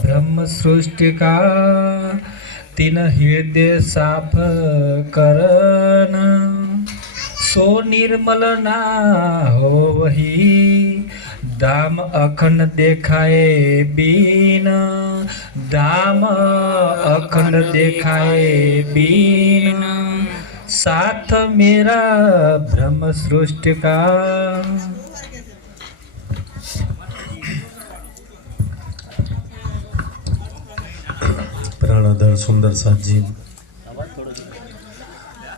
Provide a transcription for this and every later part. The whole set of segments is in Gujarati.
ब्रह्म सृष्टि का तीन हृदय साफ करना सो निर्मल ना हो वही धाम अखंड देखाए बीन धाम अखंड देखाए बीन साथ मेरा ब्रह्म सृष्टि का। प्राणाधर सुंदर साथ जी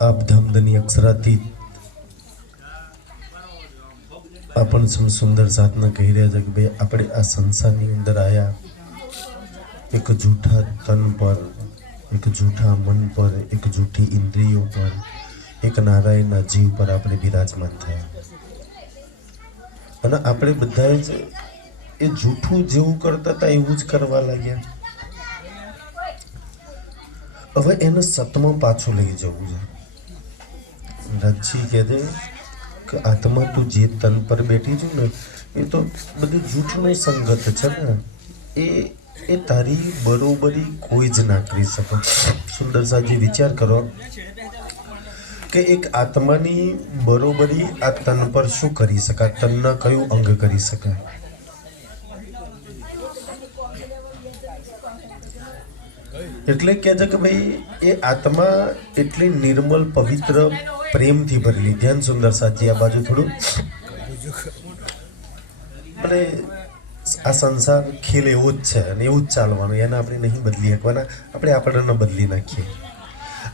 आप धामधनी अक्षरातीत अपन सम सुंदर साधना कही रहे हैं कि भाई આપણે આ સંસારની અંદર આયા એક જૂઠા તન પર એક જૂઠા મન પર એક જૂઠી ઇન્દ્રિયો પર એક નારાયણના જીવ પર આપણે બિરાજમાન થયા અને આપણે બધાએ જ એ જૂઠું જેવું કરતા હતા એવું જ કરવા લાગ્યા। હવે એને સતમાં પાછું લઈ જવું છે। રાજજી કહે દે કે આત્મા તું જે તન પર બેઠી છું ને એ તો બધી જૂઠની સંગત છે ને એ તારી બરોબરી કોઈ જ ના કરી શકે। સુંદર સાજી વિચાર કરો કે એક આત્માની બરોબરી આ તન પર શું કરી શકાય, તનના કયું અંગ કરી શકાય? એટલે કહે છે કે ભાઈ એ આત્મા એટલી નિર્મલ પવિત્ર પ્રેમથી ભરેલી। ધ્યાન સુંદર સાજી આ બાજુ થોડું અને આ સંસાર ખેલ એવો જ છે અને એવું જ ચાલવાનું, એને આપણે નહીં બદલી શકવાના, આપણે આપણને બદલી નાખીએ।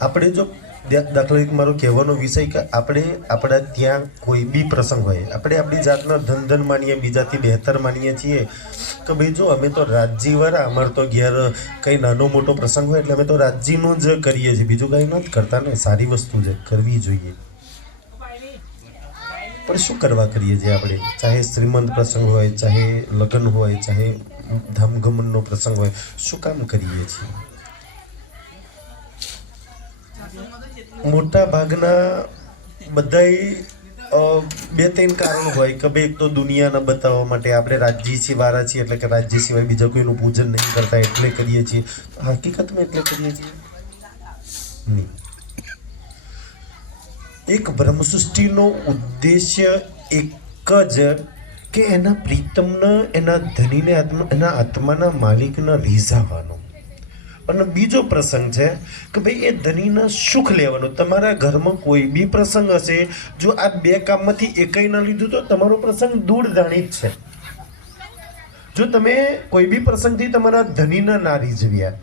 આપણે જો દાખલા તરીકે મારો કહેવાનો વિષય કે આપણે આપણા ત્યાં કોઈ બી પ્રસંગ હોય આપણે આપણી જાતના ધન માનીએ, બીજાથી બહેતર માનીએ છીએ કે ભાઈ જો અમે તો રાજજીવાળા, અમારે તો ઘેર કંઈ નાનો મોટો પ્રસંગ હોય એટલે અમે તો રાજજીનું જ કરીએ છીએ, બીજું કંઈ નથી કરતા ને। સારી વસ્તુ છે, કરવી જોઈએ, પણ શું કરવા કરીએ છીએ આપણે? ચાહે શ્રીમંત પ્રસંગ હોય, ચાહે લગ્ન હોય, ચાહે ધામગમનનો પ્રસંગ હોય, શું કામ કરીએ છીએ? મોટા ભાગના બધાય બે ત્રણ કારણ હોય કે ભાઈ એક તો દુનિયાને બતાવવા માટે આપણે રાજ્ય વાળા છીએ એટલે કે રાજ્ય સિવાય બીજા કોઈનું પૂજન નહીં કરતા એટલે કરીએ છીએ। હકીકતમાં એટલે કરીએ છીએ નહીં। એક બ્રહ્મ સૃષ્ટિનો ઉદ્દેશ્ય એક જ કે એના પ્રીતમને, એના ધનીને, એના આત્માના માલિકને રીઝાવવાનો। અને બીજો પ્રસંગ છે કે ભાઈ એ ધનીના સુખ લેવાનું। તમારા ઘરમાં કોઈ બી પ્રસંગ હશે, જો આ બે કામમાંથી એકય ના લીધું તો તમારો પ્રસંગ દૂરદાણી જ છે। જો તમે કોઈ બી પ્રસંગથી તમારા ધનીના ના રીઝવ્યા,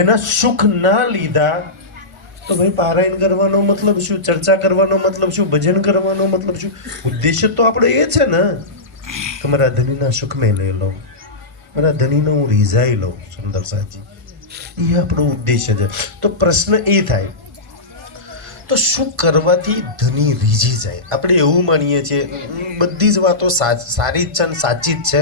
એના સુખ ના લીધા તો ભાઈ પારાયણ કરવાનો મતલબ શું, ચર્ચા કરવાનો મતલબ શું, ભજન કરવાનો મતલબ શું? ઉદ્દેશ્ય તો આપણો એ છે ને કે મારા ધનીના સુખ મેં લઈ લઉં, મારા ધનીને હું રીઝાઈ લઉં। સુંદર સાજી એ આપણો ઉદ્દેશ્ય છે। તો પ્રશ્ન એ થાય તો શું કરવાથી ધની રીઝી જાય? આપણે એવું માનીએ છીએ, બધી જ વાતો સારી જ છે અને સાચી જ છે,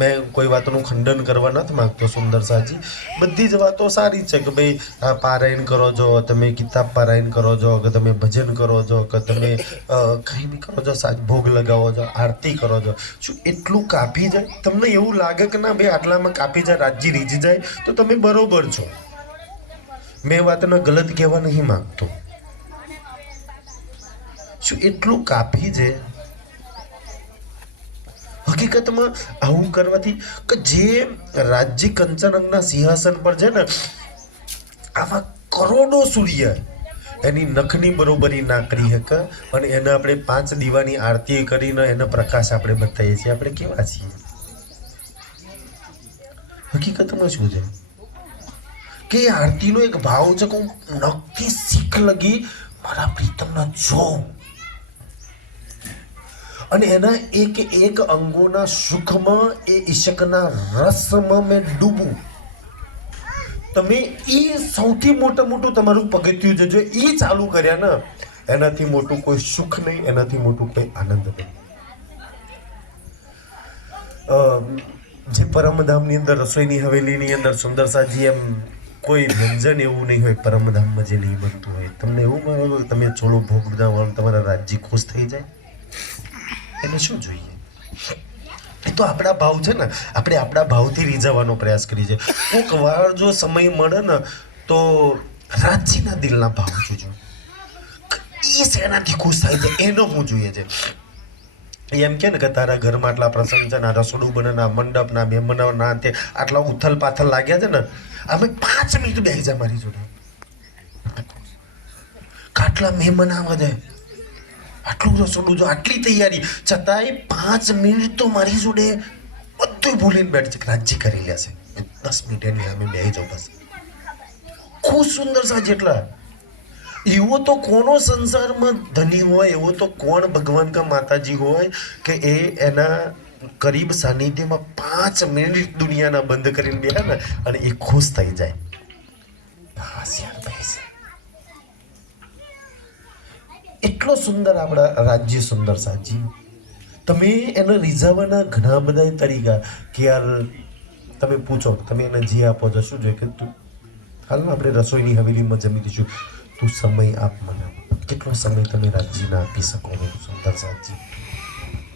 મેં કોઈ વાતનું ખંડન કરવા નથી માગતો સુંદર સાજી, બધી જ વાતો સારી જ છે કે ભાઈ પારાયણ કરો છો, તમે કિતાબ પારાયણ કરો છો, કે તમે ભજન કરો છો, કે તમે કંઈ બી કરો છો, ભોગ લગાવો છો, આરતી કરો છો, શું એટલું કાપી જાય? તમને એવું લાગે કે ના ભાઈ આટલામાં કાપી જાય, રાજ્ય રીઝી જાય તો તમે બરોબર છો। મેં વાતને ગલત કહેવા નહીં માગતો, શું એટલું કાફી છે? હકીકતમાં આવું કરવાથી કે જે રાજ્ય કંચનંગના સિંહાસન પર છે ને આવા કરોડો સૂર્ય એની નખની બરોબરી ના કરી શકે અને એને આપણે 5 દીવાની આરતી કરીને એનો પ્રકાશ આપણે બતાવીએ છીએ, આપણે કેવા છીએ? હકીકતમાં શું છે કે આરતીનો એક ભાવ છે કે હું નખથી શીખ લગી મારા પ્રીતમના જોઉં અને એના એક એક અંગોના સુખમાં, એ ઈશકના રસમાં મેં ડૂબું। તમે એ સૌથી મોટું તમારું પગથિયું છે, જો એ ચાલુ કર્યા ને એનાથી મોટું કોઈ સુખ નહીં, એનાથી મોટું કોઈ આનંદ નહીં। જે પરમધામની અંદર રસોઈની હવેલીની અંદર સુંદર સાજી એમ કોઈ વ્યંજન એવું નહીં હોય પરમધામમાં જે નહીં બનતું હોય। તમને એવું માનો કે તમે ચોળો ભોગ બનાવો તમારા રાજ્ય ખુશ થઈ જાય? એને શું જોઈએ? એ તો આપણા ભાવ છે ને, આપણે આપણા ભાવથી રીઝવવાનો પ્રયાસ કરીએ છીએ. કોઈક વાર જો સમય મળે ને તો રાજ્યના દિલના ભાવ જોજો, એ શેનાથી ખુશ થાય છે એનો હું જોઈએ છે. એમ કે ને કે તારા ઘરમાં આટલા પ્રસંગ છે ને, આ રસોડું બને ના મંડપ ના મહેમાનો ના તે આટલા ઉથલ પાથલ લાગ્યા છે ને, અમે 5 મિનિટ બેસી જાય મારી જોડે. આટલા મહેમાન આવે છે, આટલું રસોડું જો આટલી તૈયારી છતાંય 5 મિનિટ તો મારી જોડે બધું ભૂલીને બેઠ છે, રાજ્ય કરી લે છે. 10 મિનિટ એની અમે બેસી જાઉં બસ. ખૂબ સુંદર સાજ. એટલા એવો તો કોનો સંસારમાં ધની હોય, એવો તો કોણ ભગવાન કા માતાજી હોય કે એ એના કરીબ સાનિધ્યમાં 5 મિનિટ દુનિયાના બંધ કરીને બેઠા ને અને એ ખુશ થઈ જાય. બસ યાર બસ. એટલો સુંદર આપણા રાજ્ય સુંદર સાજી. તમે એને રીઝવવાના ઘણા બધા તરીકા કે યાર તમે પૂછો, તમે એને જે આપો છો શું જોઈએ કે તું હાલમાં આપણે રસોઈની હવેલીમાં જમી દઈશું, તું સમય આપ મને. કેટલો સમય તમે રાજ્યને આપી શકો સુંદર સાજી,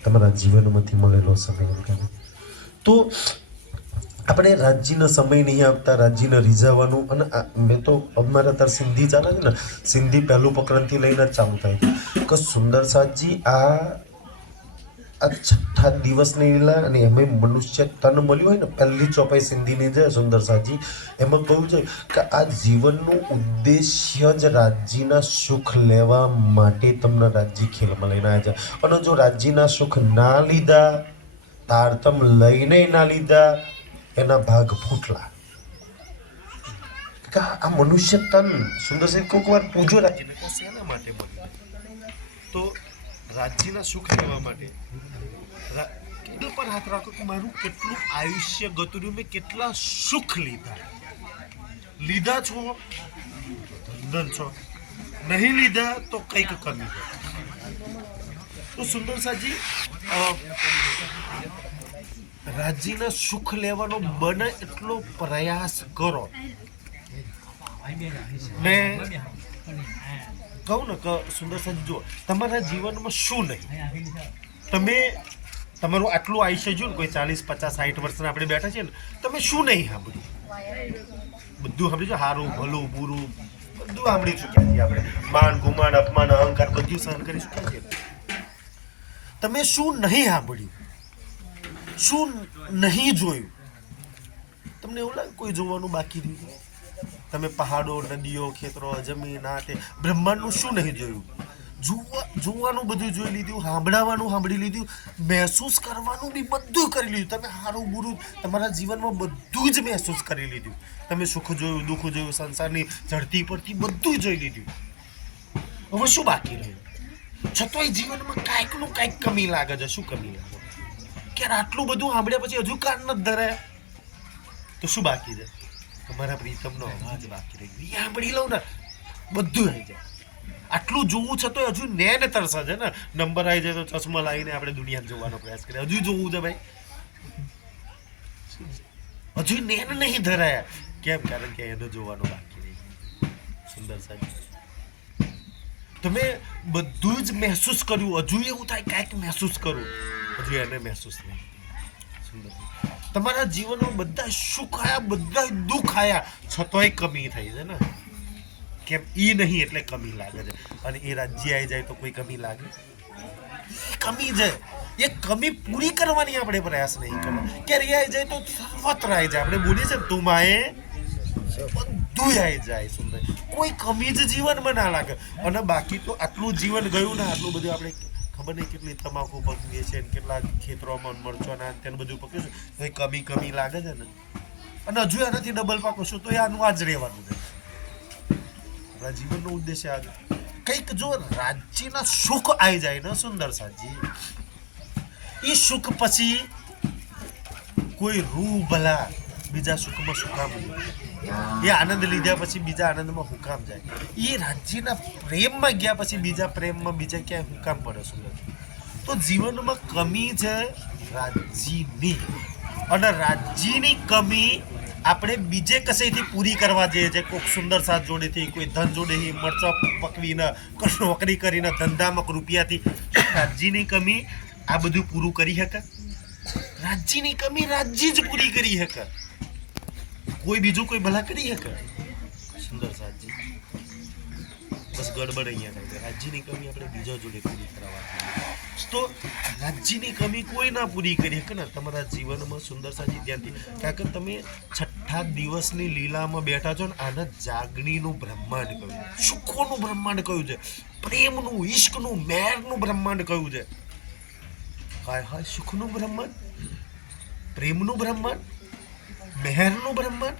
તમારા જીવનમાંથી મળેલો સમય. તો આપણે રાજ્યનો સમય નહીં આપતા, રાજ્યને રીઝવવાનું. અને મેં તો અમારા ત્યાં સિંધી ચાલે છે ને, સિંધી પહેલું પ્રકરણથી લઈને જ ચાલુ થાય છે કે સુંદર સાજી આ 6 દિવસની લીલા અને એમાં મનુષ્ય તન મળ્યું હોય ને, પહેલી ચોપાઈ સિંધીની છે સુંદર સાજી, એમાં કહ્યું છે કે આ જીવનનું ઉદ્દેશ્ય જ રાજ્યના સુખ લેવા માટે તમને રાજ્ય ખેલમાં લઈને આવ્યા છે. અને જો રાજ્યના સુખ ના લીધા, તારતમ લઈને ના લીધા, એના ભાગ ફૂટલા. આ મનુષ્ય તન સુંદર સાહેબ કોઈક વાર પૂજો રાજ્યને શેના માટે મળ્યું? તો રાજ્યના સુખ લેવા માટે. કેટલું પર હાથ રાખો કે મારું કેટલું આયુષ્ય ગતું રહ્યું, મેં કેટલા સુખ લીધા છો, ધન છો, નહીં લીધા તો કંઈક કમી છે. તો સુંદર સાજી રાજ્યના સુખ લેવાનો બને એટલો પ્રયાસ કરો. ને કહું ને કે સુંદર સાજી જુઓ, તમારા જીવનમાં શું નહીં, તમે તમારું આટલું આયુષ્ય જો ને, કોઈ 40, 50, 60 વર્ષના આપણે બેઠા છીએ ને, તમે શું નહીં સાંભળ્યું? બધું સાંભળ્યું છે, સારું ભલું બુરું બધું સાંભળી ચૂક્યા છીએ આપણે. માન ગુમાન અપમાન અહંકાર બધું સહન કરી ચૂક્યા છીએ. તમે શું નહીં સાંભળ્યું, શું નહીં જોયું? તમને એવું લાગે કોઈ જોવાનું બાકી રહ્યું? તમે પહાડો, નદીઓ, ખેતરો, જમીન, આ તે બ્રહ્માંડનું શું નહીં જોયું? જોવાનું બધું જોઈ લીધું, સાંભળવાનું સાંભળી લીધું, મહેસૂસ કરવાનું બી બધું કરી લીધું. તમે સારું બુરું તમારા જીવનમાં બધું જ મહેસૂસ કરી લીધું. તમે સુખ જોયું, દુઃખ જોયું, સંસારની ઝડતી પડતી બધું જોઈ લીધું. હવે શું બાકી રહ્યું? છતાંય જીવનમાં કાંઈકનું કાંઈક કમી લાગે છે. શું કમી લાગે? કે આટલું બધું સાંભળ્યા પછી હજુ કાન નથી ધરાયા તો શું બાકી છે? તમારા પ્રીતમનો અવાજ બાકી રહી ગયો, સાંભળી લઉં ને બધું આવી જાય. આટલું જોવું છે તો હજુ નેન તરસે છે ને. નંબર આવી જાય તો ચશ્મા લાવીને આપણે દુનિયા જોવાનો પ્રયાસ કરીએ. હજુ જોવું છે ભાઈ, હજુ નેન નહીં ધરાયા. કેમ? કારણ કે એને જોવાનો બાકી રહી ગયું. સુંદર સાહેબ, તમે બધું જ મહેસૂસ કર્યું, હજુ એવું થાય કાંઈક મહેસૂસ કરું, હજુ એને મહેસૂસ નહીં. સુંદર. તમારા જીવનમાં બધા સુખ આયા, બધા દુઃખ આયા, છતોય કમી થઈ છે ને. કેમ? એ નહીં એટલે કમી લાગે છે. અને એ રાજ્ય આવી જાય તો કોઈ કમી લાગે? કમી છે. એ કમી પૂરી કરવાની આપણે પ્રયાસ નહીં કરવો. કે રે આવી જાય તો સર્વત્ર આવી જાય. આપણે બોલીએ છે ને, તું માએ બધું આવી જાય. સુંદર. કોઈ કમી જ જીવનમાં ના લાગે. અને બાકી તો આટલું જીવન ગયું ને, આટલું બધું આપણે ખબર નહીં કેટલી તમાકુ પકવીએ છીએ, કેટલા ખેતરોમાં મરચો ના તેનું બધું પકવીશું, તો કમી લાગે છે ને. અને હજુ એનાથી ડબલ પાકશું તો આનું આ જ રહેવાનું છે. આપણા જીવનનો ઉદ્દેશ્ય આ કંઈક જો રાજ્યના સુખ આવી જાય ને સુંદર સાજી, એ સુખ પછી કોઈ રૂ ભલા બીજા સુખમાં સુકામ જાય. એ આનંદ લીધા પછી બીજા આનંદમાં હુકામ જાય. એ રાજ્યના પ્રેમમાં ગયા પછી બીજા પ્રેમમાં બીજા ક્યાંય હુકામ પડે. સુંદર. તો જીવનમાં કમી છે રાજ્યની, અને રાજ્યની કમી આપણે બીજે કશેથી પૂરી કરવા જઈએ છીએ. કોઈક સુંદર સાથ જોડેથી, કોઈ ધન જોડેથી, મરચા પકવીને, કોઈ નોકરી કરીને, ધંધામાં રૂપિયાથી રાજ્યની કમી આ બધું પૂરું કરી શકે? રાજ્યની કમી રાજ્ય જ પૂરી કરી શકે, કોઈ બીજું કોઈ ભલા કરી શકે? સુંદર સાજી બસ ગડબડ અહીંયા થાય છે. રાજ્યની કમી આપણે બીજા જોડે પૂરી કરાવવાની, તો રાજ્યની કમી કોઈ ના પૂરી કરી શકે ને તમારા જીવનમાં. સુંદર સાજી ધ્યાનથી, કારણ કે તમે છઠ્ઠા દિવસની લીલામાં બેઠા છો ને, આને જાગણીનું બ્રહ્માંડ કહ્યું, સુખોનું બ્રહ્માંડ કહ્યું છે, પ્રેમનું, ઈશ્કનું, મેરનું બ્રહ્માંડ કહ્યું છે. હાય હાય, સુખનું બ્રહ્માંડ, પ્રેમનું બ્રહ્માંડ, મહેરનું બ્રહ્માંડ.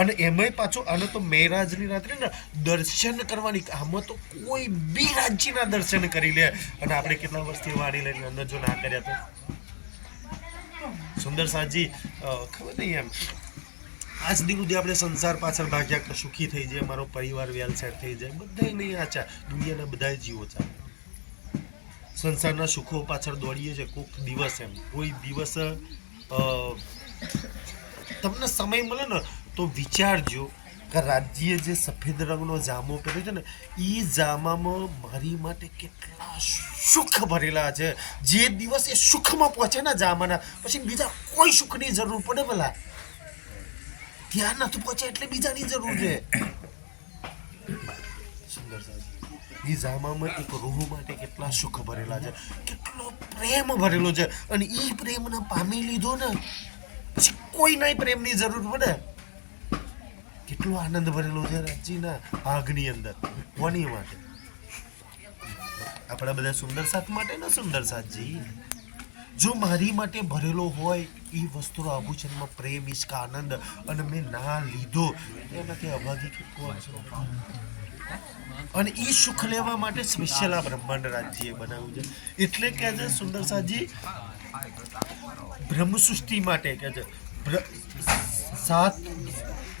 અને એમાંય પાછો આને તો મેરાજની રાત્રે ને દર્શન કરવાની, આમાં તો કોઈ બી રાજ્યના દર્શન કરી લે. અને આપણે કેટલા વર્ષથી વાણી લઈને અંદર જો ના કર્યા તો સુંદર સાજી ખબર નહીં એમ આજ દી સુધી આપણે સંસાર પાછળ ભાગ્યા કે સુખી થઈ જાય, મારો પરિવાર વેલ સેટ થઈ જાય, બધા નહીં આચા, દુનિયાના બધા જીવો ચાલે, સંસારના સુખો પાછળ દોડીએ છે. કોઈક દિવસ એમ કોઈ દિવસ તમને સમય મળે ને તો વિચારજો કે રાજ્ય જે સફેદ રંગનો જામો પહેર્યો છે ને, એ જામામાં મારી માટે કેટલા સુખ ભરેલા છે. જે દિવસ એ સુખમાં પહોંચે ને જામાના, પછી બીજા કોઈ સુખની જરૂર પડે ભલા, ત્યાં નથી પહોંચે એટલે બીજાની જરૂર છે. સુંદર સાહેબ, એ જામામાં એક રૂહ માટે કેટલા સુખ ભરેલા છે, કેટલો પ્રેમ ભરેલો છે. અને એ પ્રેમને પામી લીધો ને પછી કોઈ નહીં પ્રેમની જરૂર પડે. કેટલો આનંદ ભરેલો છે રાજ્યના ભાગની અંદર. કોની માટે? આપણા બધા સુંદર સાથ માટે ને. સુંદર સાથજી જો મારી માટે ભરેલો હોય એ વસ્તુનો આભૂષણમાં પ્રેમ, ઈશ્ક, આનંદ, અને મેં ના લીધો એનાથી અભાગી કે કોણ છે? અને એ સુખ લેવા માટે સ્પેશિયલ આ બ્રહ્માંડ રાજ્ય બનાવ્યું છે. એટલે કે છે સુંદર સાજી બ્રહ્મ સૃષ્ટિ માટે કે છે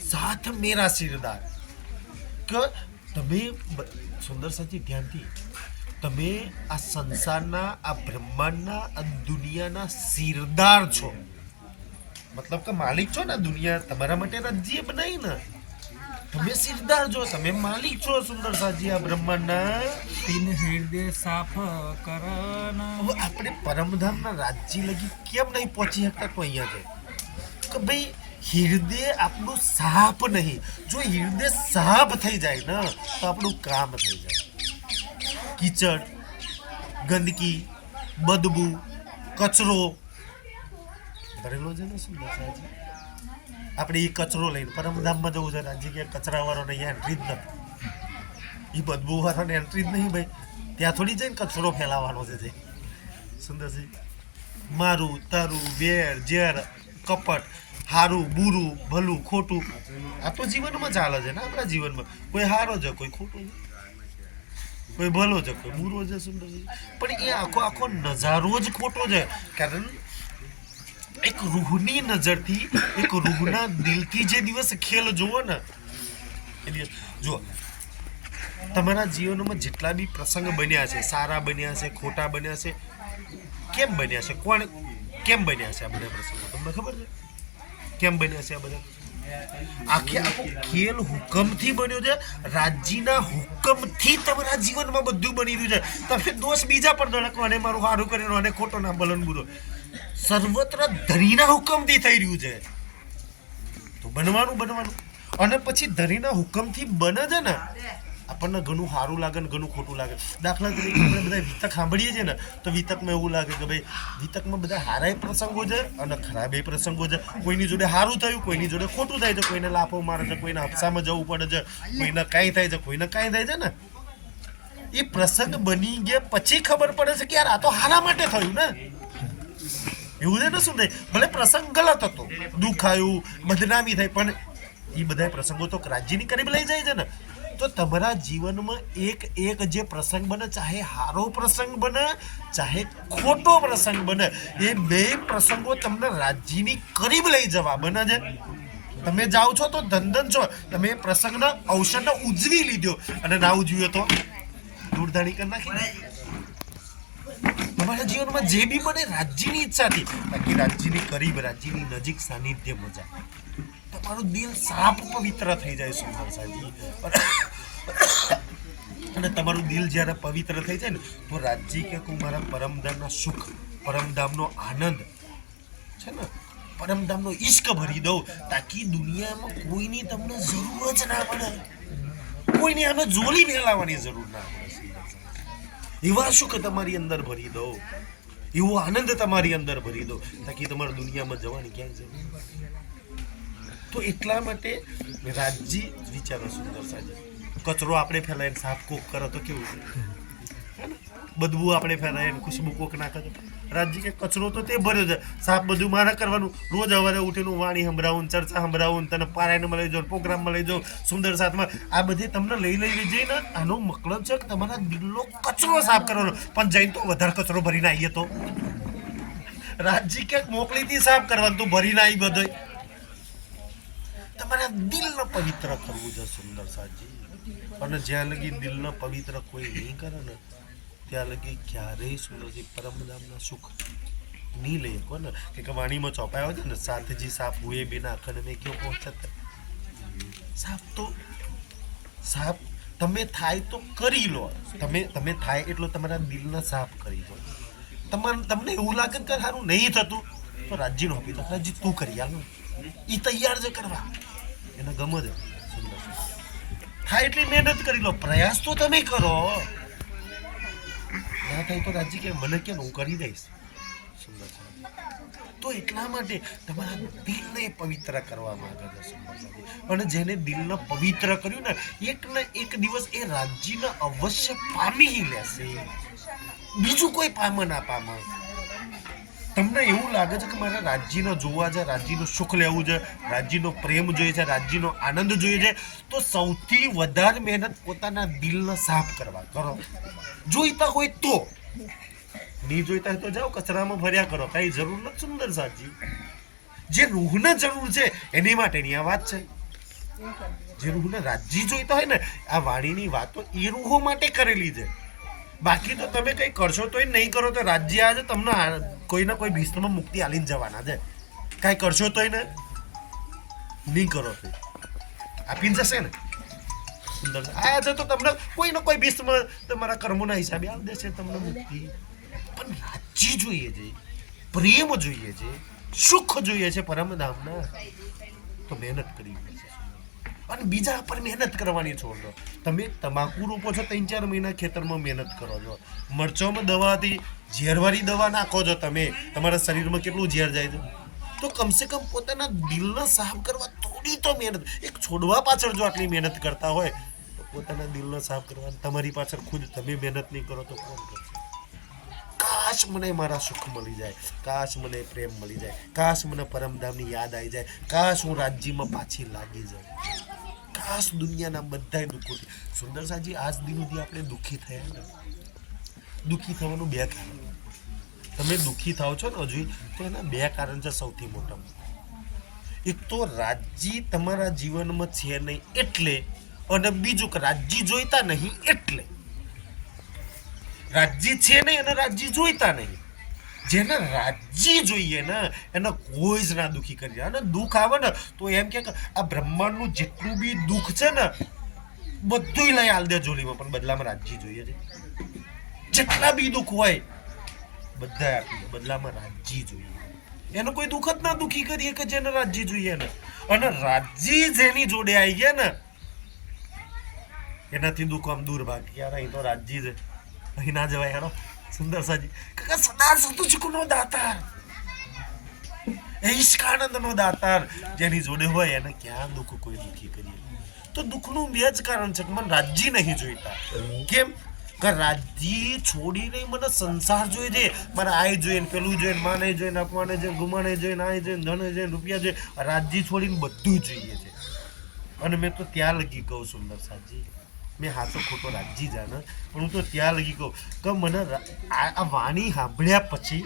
સાથ મેરા સિરદાર. કે તમે સુંદર સાજી ધ્યાનથી, તમે આ સંસારના, આ બ્રહ્માંડના, આ દુનિયાના સિરદાર છો. મતલબ કે માલિક છો ને. દુનિયા તમારા માટે રાજ્ય બનાવી ને, તમે સિરદાર છો, તમે માલિક છો. સુંદર સાજી આ બ્રહ્માંડના તીન હૃદય સાફ કરન. હવે આપણે પરમધામના રાજ્ય લગી કેમ નહીં પહોંચી શકતા? તો અહીંયા છે કે ભાઈ હૃદય આપણું સાફ નહીં. જો હૃદય સાફ થઈ જાય ને તો આપણું કામ થઈ જાય. કીચડ, ગંદકી, બદબુ, કચરો ભરેલો છે ને. સુંદર સાજી આપણે એ કચરો લઈને પરમધામમાં જવું છે. રાજ્ય કે કચરાવાળાને અહીંયા એન્ટ્રી જ નથી, એ બદબુવાળાને એન્ટ્રી જ નહીં ભાઈ. ત્યાં થોડી જઈને કચરો ફેલાવાનો છે. સુંદરજી મારું, તારું, વેર, ઝેર, કપટ, હારું, બુરું, ભલું, ખોટું, આ તો જીવનમાં ચાલે છે ને. આપણા જીવનમાં કોઈ હારો છે, કોઈ ખોટો છે, કોઈ ભલો છે, કોઈ બુરો છે. સુંદરજી પણ એ આખો નજારો જ ખોટો છે. કારણ એક રૂહની નજરથી, એક રૂહના દિલથી જે દિવસ ખેલ જુઓ ને એ દિવસ જુઓ. તમારા જીવનમાં જેટલા બી પ્રસંગ બન્યા છે, સારા બન્યા છે, ખોટા બન્યા છે, કેમ બન્યા છે? કોણ કેમ બન્યા છે આ બધા પ્રસંગો? તમને ખબર છે કેમ બન્યા છે આ બધા? આખો ખેલ હુકમથી બન્યો છે. રાજ્યના હુકમથી તમારા જીવનમાં બધું બની રહ્યું છે. તમે દોષ બીજા પર દળકો, અને મારું સારું કર્યું અને ખોટો ના બલન બુરો, સર્વત્ર ધરીના હુકમથી થઈ રહ્યું છે. તો બનવાનું. અને પછી ધરીના હુકમથી બને છે ને, આપણને ઘણું સારું લાગે ને ઘણું ખોટું લાગે. દાખલા તરીકે આપણે બધા વિતક સાંભળીએ છીએ ને, તો વિતકમાં એવું લાગે કે ભાઈ વિતકમાં બધા સારા પ્રસંગો છે અને ખરાબ પ્રસંગો છે. કોઈની જોડે સારું થયું, કોઈની જોડે ખોટું થાય છે, કોઈને લાફો મારે છે, કોઈને હપ્સામાં જવું પડે છે, કોઈને કાંઈ થાય છે, કોઈને કાંઈ થાય છે ને. એ પ્રસંગ બની ગયા પછી ખબર પડે છે કે યાર આ તો હારા માટે થયું ને. એવું છે ને. શું થાય ભલે પ્રસંગ ગલત હતો, દુઃખ આવ્યું, બદનામી થઈ, પણ એ બધા પ્રસંગો તો રાજ્યની કરીબ લઈ જાય છે ને. તો તમારા જીવનમાં એક જે પ્રસંગ બને, ચાહે સારો પ્રસંગ બને, ચાહે ખોટો પ્રસંગ બને, એ બે પ્રસંગો તમને રાજ્યની કરીબ લઈ જવા બને છે. તમે જાઓ છો તો ધન છો, તમે એ પ્રસંગના અવસરને ઉજવી લીધો, અને ના ઉજવ્યો તો દૂરધાણી કરી નાખી. તમારા જીવનમાં જે બી બને રાજ્યની ઈચ્છાથી, બાકી રાજ્યની કરીબ, રાજ્યની નજીક સાનિધ્ય મજા, તમારું દિલ સાફ પવિત્ર થઈ જાય. સુંદર સાહેબ, અને તમારું દિલ જ્યારે પવિત્ર થઈ જાય ને તો રાજ્ય કે મારા પરમધામના સુખ પરમધામનો આનંદ છે ને, પરમધામનો ઈશ્ક ભરી દઉં, તાકી દુનિયામાં કોઈની તમને જરૂર જ ના પડે, કોઈની આમે જોલી ફેલાવાની જરૂર ના પડે. એવા સુખ તમારી અંદર ભરી દઉં, એવો આનંદ તમારી અંદર ભરી દો, તાકી તમારે દુનિયામાં જવાની ક્યાંય જરૂર નથી. તો એટલા માટે રાજજી વિચારો સુંદર સાજી, કચરો આપણે ફેલાઈને સાફ કોક કરો તો કેવું છે, બદબુ આપણે ફેલાઈને ખુશ્બુ કોક ના કરે. રાજજી કે કચરો તો તે ભર્યો છે, સાફ બધું મારે કરવાનું. રોજ સવારે ઉઠીને વાણી સંભળાવું, ચર્ચા સંભળાવું, તને પારાયણમાં લઈ જાઉં, પ્રોગ્રામમાં લઈ જાઉં, સુંદર સાથમાં, આ બધી તમને લઈ જઈને આનો મતલબ છે કે તમારા દિલનો કચરો સાફ કરવાનો. પણ જઈને તો વધારે કચરો ભરીને આવીએ તો રાજજી ક્યાંક મોકલીથી સાફ કરવાનું, તું ભરીને આવી બધો. તમારા દિલને પવિત્ર કરવું છે સુંદર સાજી. અને જ્યાં લગી દિલને પવિત્ર કોઈ નહીં કરે ને, ત્યાં લગી ક્યારેય સુંદરજી પરમધામના સુખ નહીં લઈ શકો ને. કે વાણીમાં ચોપાયો છે ને, સાથજી સાફ હુએ બિના અખંડ મેં ક્यों પહોંચત. સાફ તો સાફ તમે થાય તો કરી લો, તમે થાય એટલો તમારા દિલને સાફ કરી દો. તમને એવું લાગે કે સારું નહીં થતું તો રાજ્યનો આપી દો, રાજ્ય તું કરી આલો, એ તૈયાર છે કરવા, એને ગમે છે. સુંદર થાય એટલી મહેનત કરી લો, પ્રયાસ તો તમે કરો. ના થાય તો રાજ્ય કે મને કેમ, હું કરી દઈશ. સુંદર તો એટલા માટે તમારા દિલને પવિત્ર કરવા માંગે છે સુંદર સાથી. અને જેને દિલને પવિત્ર કર્યું ને એક દિવસ એ રાજ્યને અવશ્ય પામી લેશે, બીજું કોઈ પામે ના પામે. તમને એવું લાગે છે કે મારે રાજ્યનો જોવા છે, રાજ્યનું સુખ લેવું છે, રાજ્યનો પ્રેમ જોઈએ છે, રાજ્યનો આનંદ જોઈએ છે, તો સૌથી વધારે મહેનત પોતાના દિલને સાફ કરવા કરો. જોઈતા હોય તો, નહીં જોઈતા હોય તો જાઓ કચરામાં ભર્યા કરો, કઈ જરૂર નથી સુંદર સાજી. જે રૂહને જરૂર છે એની માટેની આ વાત છે. જે રૂહને રાજ્ય જોઈતા હોય ને, આ વાણીની વાતો એ રૂહો માટે કરેલી છે. બાકી તો તમે કંઈ કરશો તોય નહીં કરો તો રાજ્ય આજે તમને કોઈ ના કોઈ ભીષ્મમાં મુક્તિ આલીને જવાના છે. કાંઈ કરશો તોય ને, નહીં કરો તો આપીને જશે ને. સુંદર આ છે તો તમને કોઈ ના કોઈ ભીષ્મ તમારા કર્મોના હિસાબે આવી દેશે તમને મુક્તિ. પણ રાજ્ય જોઈએ છે, પ્રેમ જોઈએ છે, સુખ જોઈએ છે પરમધામના, તો મહેનત કરવી પડશે. અને બીજા પર મહેનત કરવાની છોડ દો. તમે તમાકુ રોપો છો 3-4 મહિના ખેતરમાં મહેનત કરો છો, મરચોમાં દવાથી ઝેરવાળી દવા નાખો છો તમે, તમારા શરીરમાં કેટલું ઝેર જાય છે. તો કમસે કમ પોતાના દિલને સાફ કરવા થોડી તો મહેનત. એક છોડવા પાછળ જો આટલી મહેનત કરતા હોય તો પોતાના દિલને સાફ કરવા તમારી પાછળ ખુદ તમે મહેનત નહીં કરો તો કોણ કરશે. કાશ મને મારા સુખ મળી જાય, કાશ મને પ્રેમ મળી જાય, કાશ મને પરમધામની યાદ આવી જાય, કાશ હું રાજ્યમાં પાછી લાગી જાઉં, કાશ દુનિયાના બધાય દુઃખોથી. સુંદર સાજી આજ દિન સુધી આપણે દુઃખી થયા ને, દુઃખી થવાનું 2 કારણ. તમે દુઃખી થાવ છો ને હજુ તો એના 2 કારણ છે સૌથી મોટા. એક તો રાજ્ય તમારા જીવનમાં છે નહીં એટલે, અને બીજું કે રાજ્ય જોઈતા નહીં એટલે. રાજ્ય છે નહીં અને રાજ્ય જોઈતા નહીં. જેને રાજ્ય જોઈએ ને એને કોઈ જ ના દુઃખી કરી. અને દુઃખ આવે ને તો એમ કે આ બ્રહ્માંડનું જેટલું બી દુઃખ છે ને બધું લઈ આલ દે જોલીમાં, પણ બદલામાં રાજ્ય જોઈએ છે. જેટલા બી દુઃખ હોય બધા આપી દે, બદલામાં રાજ્ય જોઈએ. એનો કોઈ દુઃખ જ ના દુઃખી કરીએ કે જેને રાજ્ય જોઈએ ને. અને રાજ્ય જેની જોડે આવી ગયા ને એનાથી દુઃખ આમ દૂર ભાગી. યાર અહીં તો રાજ્ય છે, અહીં ના જવાય. યારો સુંદર સાજી કાકા સદા સુખનો દાતાર, ઈશ્કાનંદનો દાતાર જેની જોડે હોય એને ક્યાં દુઃખ કોઈ દુઃખી કરીએ. તો દુઃખનું 2 જ કારણ છે કે મને રાજ્ય નહીં જોઈતા. કેમ કે રાજ્ય છોડીને મને સંસાર જોઈએ છે, મારે આય જોઈએ ને પેલું જોઈએ, માને જોઈએ, અપમાને જોઈએ, ગુમાને જોઈએ, આય જોઈએ, ધન જોઈએ, રૂપિયા જોઈએ. રાજ્ય છોડીને બધું જોઈએ છે. અને મેં તો ત્યાં લગી કહું સુંદર સાજી, મેં હાથો ખોટો રાજ્ય જાણે, પણ હું તો ત્યાં લગી કહું કે મને આ વાણી સાંભળ્યા પછી,